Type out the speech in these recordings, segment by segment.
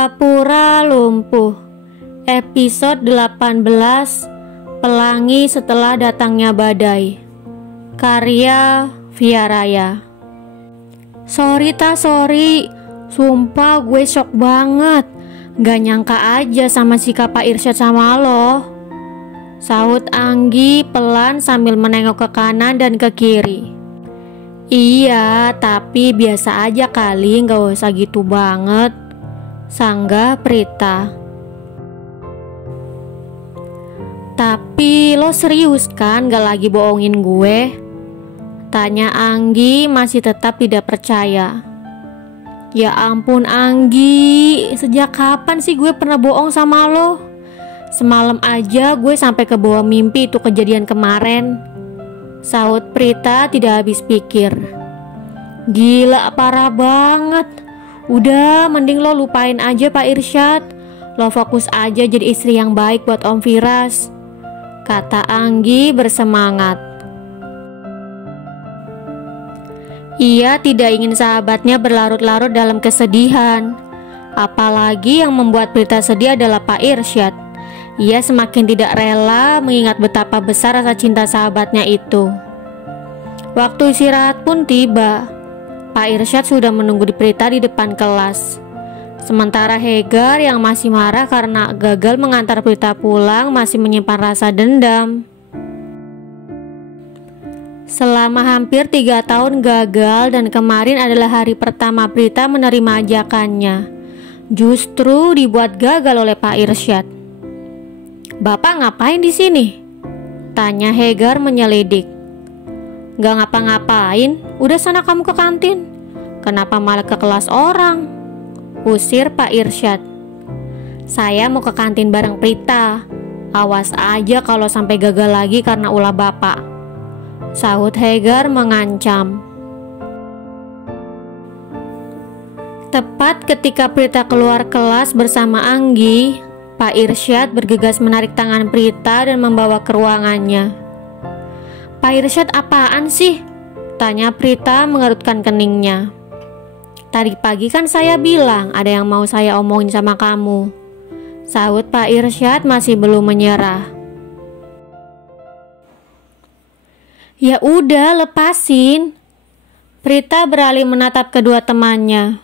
Pura-pura lumpuh. Episode 18. Pelangi setelah datangnya badai. Karya Via Raya. Sorry. Sumpah gue shock banget. Gak nyangka aja sama sikap Pak Irsyad sama lo. Sahut Anggi pelan sambil menengok ke kanan dan ke kiri. Iya, tapi biasa aja kali, gak usah gitu banget, sanggah Prita. Tapi lo serius kan gak lagi bohongin gue? Tanya Anggi masih tetap tidak percaya. Ya ampun Anggi, sejak kapan sih gue pernah bohong sama lo? Semalam aja gue sampai ke bawah mimpi itu kejadian kemarin. Sahut Prita tidak habis pikir. Gila, parah banget. Udah, mending lo lupain aja Pak Irsyad. Lo fokus aja jadi istri yang baik buat Om Firas, kata Anggi bersemangat. Ia tidak ingin sahabatnya berlarut-larut dalam kesedihan. Apalagi yang membuat Prita sedih adalah Pak Irsyad. Ia semakin tidak rela mengingat betapa besar rasa cinta sahabatnya itu. Waktu istirahat pun tiba. Pak Irsyad sudah menunggu di Prita di depan kelas. Sementara Hegar yang masih marah karena gagal mengantar Prita pulang masih menyimpan rasa dendam. Selama hampir 3 tahun gagal dan kemarin adalah hari pertama Prita menerima ajakannya, justru dibuat gagal oleh Pak Irsyad. Bapak ngapain di sini? Tanya Hegar menyelidik. Gak ngapa-ngapain, udah sana kamu ke kantin. Kenapa malah ke kelas orang? Usir Pak Irsyad. Saya mau ke kantin bareng Prita. Awas aja kalau sampai gagal lagi karena ulah bapak, sahut Hegar mengancam. Tepat ketika Prita keluar kelas bersama Anggi, Pak Irsyad bergegas menarik tangan Prita dan membawa ke ruangannya. Pak Irsyad apaan sih? Tanya Prita mengerutkan keningnya. Tadi pagi kan saya bilang ada yang mau saya omongin sama kamu, sahut Pak Irsyad masih belum menyerah. Ya udah, lepasin. Prita beralih menatap kedua temannya.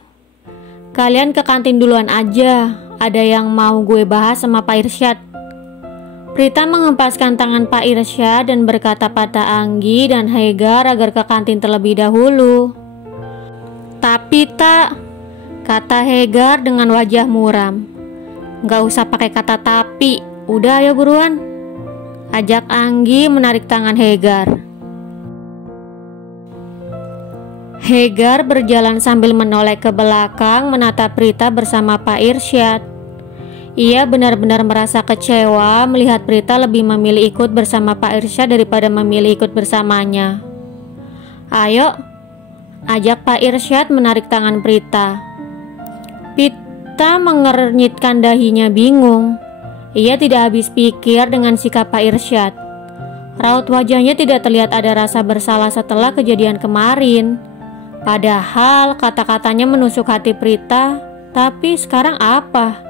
Kalian ke kantin duluan aja. Ada yang mau gue bahas sama Pak Irsyad. Prita mengempaskan tangan Pak Irsyad dan berkata pada Anggi dan Hegar agar ke kantin terlebih dahulu. Tapi tak, kata Hegar dengan wajah muram. Gak usah pakai kata tapi, udah ayo buruan, ajak Anggi menarik tangan Hegar. Hegar berjalan sambil menoleh ke belakang menatap Prita bersama Pak Irsyad. Ia benar-benar merasa kecewa melihat Prita lebih memilih ikut bersama Pak Irsyad daripada memilih ikut bersamanya. Ayo, ajak Pak Irsyad menarik tangan Prita. Prita mengernyitkan dahinya bingung. Ia tidak habis pikir dengan sikap Pak Irsyad. Raut wajahnya tidak terlihat ada rasa bersalah setelah kejadian kemarin. Padahal kata-katanya menusuk hati Prita, tapi sekarang apa?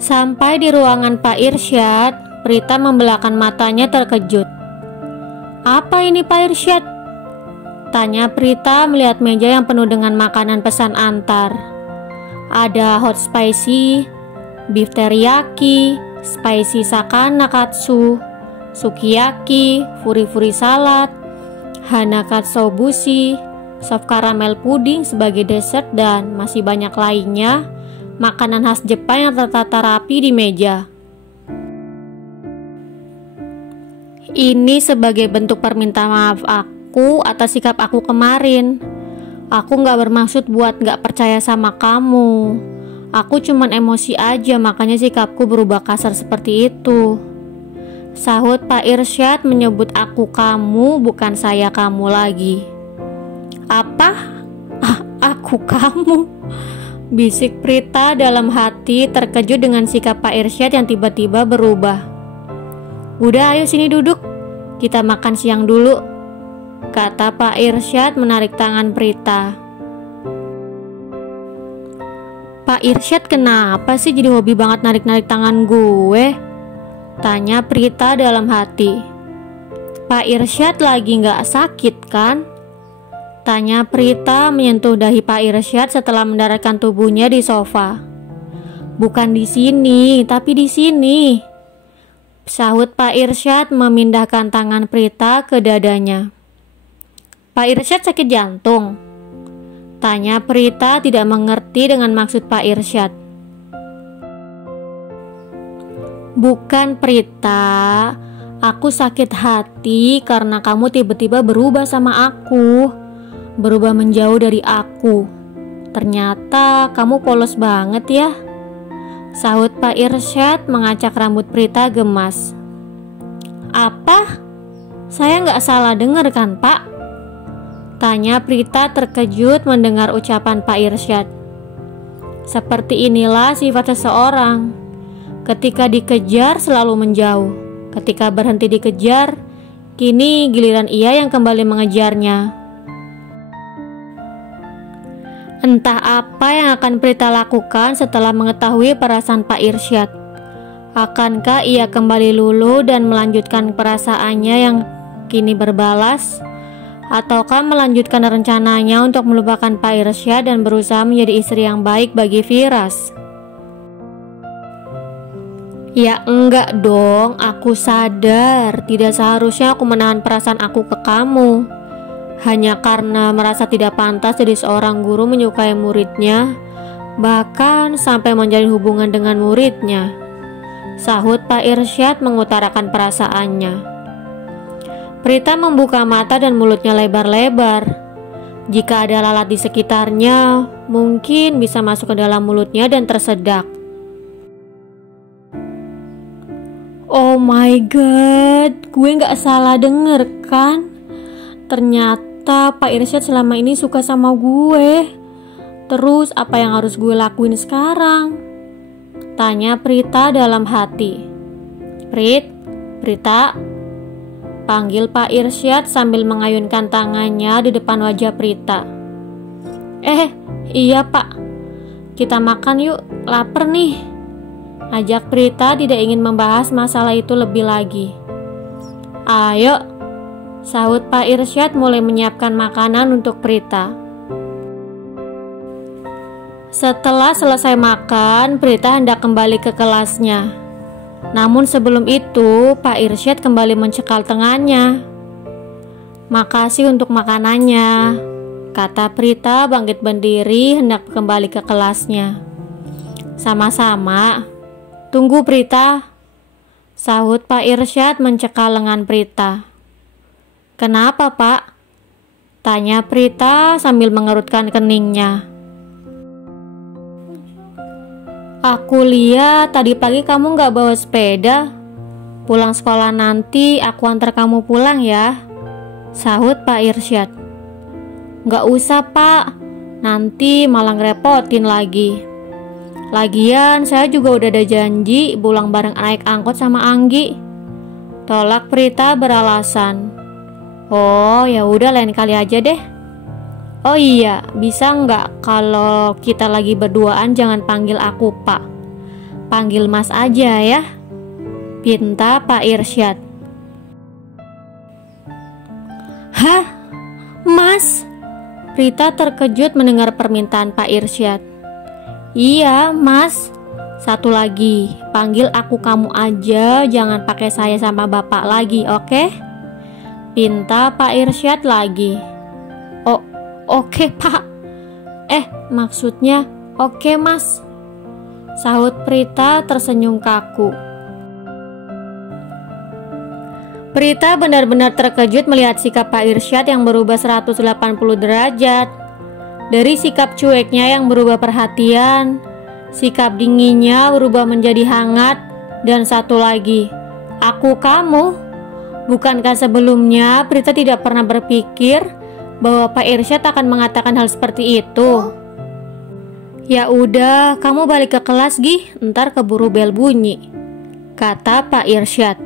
Sampai di ruangan Pak Irsyad, Prita membelahkan matanya terkejut. Apa ini Pak Irsyad? Tanya Prita melihat meja yang penuh dengan makanan pesan antar. Ada hot spicy, beef teriyaki, spicy sakana katsu, sukiyaki, furi-furi salad, hanakatsu bushi, sop karamel puding sebagai dessert, dan masih banyak lainnya, makanan khas Jepang yang tertata rapi di meja. Ini sebagai bentuk permintaan maaf aku atas sikap aku kemarin. Aku gak bermaksud buat gak percaya sama kamu. Aku cuman emosi aja, makanya sikapku berubah kasar seperti itu, sahut Pak Irsyad menyebut aku kamu, bukan saya kamu lagi. Apa? Aku kamu? Bisik Prita dalam hati terkejut dengan sikap Pak Irsyad yang tiba-tiba berubah. Udah ayo sini duduk, kita makan siang dulu, kata Pak Irsyad menarik tangan Prita. Pak Irsyad kenapa sih jadi hobi banget narik-narik tangan gue? Tanya Prita dalam hati. Pak Irsyad lagi gak sakit kan? Tanya Prita menyentuh dahi Pak Irsyad setelah mendaratkan tubuhnya di sofa. Bukan di sini, tapi di sini, sahut Pak Irsyad memindahkan tangan Prita ke dadanya. Pak Irsyad sakit jantung? Tanya Prita tidak mengerti dengan maksud Pak Irsyad. Bukan Prita, aku sakit hati karena kamu tiba-tiba berubah sama aku, berubah menjauh dari aku. Ternyata kamu polos banget ya, sahut Pak Irsyad mengacak rambut Prita gemas. Apa? Saya nggak salah dengar kan Pak? Tanya Prita terkejut mendengar ucapan Pak Irsyad. Seperti inilah sifat seseorang. Ketika dikejar selalu menjauh. Ketika berhenti dikejar, kini giliran ia yang kembali mengejarnya. Entah apa yang akan Prita lakukan setelah mengetahui perasaan Pak Irsyad. Akankah ia kembali luluh dan melanjutkan perasaannya yang kini berbalas? Ataukah melanjutkan rencananya untuk melupakan Pak Irsyad dan berusaha menjadi istri yang baik bagi Firas? Ya enggak dong, aku sadar tidak seharusnya aku menahan perasaan aku ke kamu. Hanya karena merasa tidak pantas jadi seorang guru menyukai muridnya, bahkan sampai menjalin hubungan dengan muridnya, sahut Pak Irsyad mengutarakan perasaannya. Prita membuka mata dan mulutnya lebar-lebar. Jika ada lalat di sekitarnya, mungkin bisa masuk ke dalam mulutnya dan tersedak. Oh my god, gue gak salah denger kan? Ternyata Pak Irsyad selama ini suka sama gue. Terus apa yang harus gue lakuin sekarang? Tanya Prita dalam hati. Prita, panggil Pak Irsyad sambil mengayunkan tangannya di depan wajah Prita. Iya Pak, kita makan yuk, lapar nih. Ajak Prita tidak ingin membahas masalah itu lebih lagi. Ayo, sahut Pak Irsyad mulai menyiapkan makanan untuk Prita. Setelah selesai makan, Prita hendak kembali ke kelasnya. Namun sebelum itu, Pak Irsyad kembali mencekal tangannya. Makasih untuk makanannya, kata Prita bangkit berdiri hendak kembali ke kelasnya. Sama-sama. Tunggu Prita, sahut Pak Irsyad mencekal lengan Prita. Kenapa Pak? Tanya Prita sambil mengerutkan keningnya. Aku lihat tadi pagi kamu gak bawa sepeda. Pulang sekolah nanti aku antar kamu pulang ya, sahut Pak Irsyad. Gak usah Pak, nanti malah ngerepotin lagi. Lagian saya juga udah ada janji pulang bareng naik angkot sama Anggi, tolak Prita beralasan. Oh ya udah lain kali aja deh. Oh iya, bisa nggak kalau kita lagi berduaan jangan panggil aku Pak, panggil Mas aja ya, pinta Pak Irsyad. Hah? Mas? Prita terkejut mendengar permintaan Pak Irsyad. Iya Mas, satu lagi, panggil aku kamu aja, jangan pakai saya sama bapak lagi, oke? Pinta Pak Irsyad lagi. Oh, oke Pak. Maksudnya oke Mas, sahut Prita tersenyum kaku. Prita benar-benar terkejut melihat sikap Pak Irsyad yang berubah 180 derajat. Dari sikap cueknya yang berubah perhatian, sikap dinginnya berubah menjadi hangat, dan satu lagi, aku kamu. Bukankah sebelumnya Prita tidak pernah berpikir bahwa Pak Irsyad akan mengatakan hal seperti itu? Ya udah, kamu balik ke kelas Gi, ntar keburu bel bunyi, kata Pak Irsyad.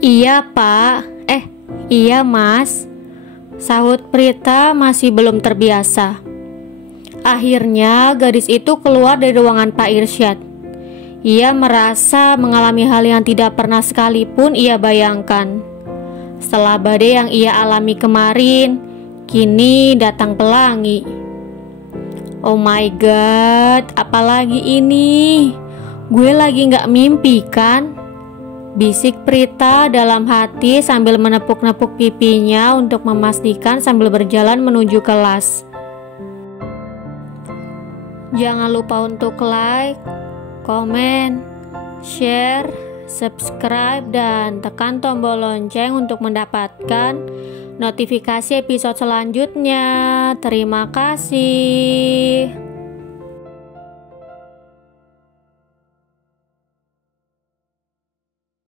Iya Pak, iya Mas, sahut Prita masih belum terbiasa. Akhirnya gadis itu keluar dari ruangan Pak Irsyad. Ia merasa mengalami hal yang tidak pernah sekalipun ia bayangkan. Setelah badai yang ia alami kemarin, kini datang pelangi. Oh my god, apalagi ini? Gue lagi gak mimpi kan? Bisik Prita dalam hati sambil menepuk-nepuk pipinya untuk memastikan sambil berjalan menuju kelas. Jangan lupa untuk like, komen, share, subscribe, dan tekan tombol lonceng untuk mendapatkan notifikasi episode selanjutnya. Terima kasih.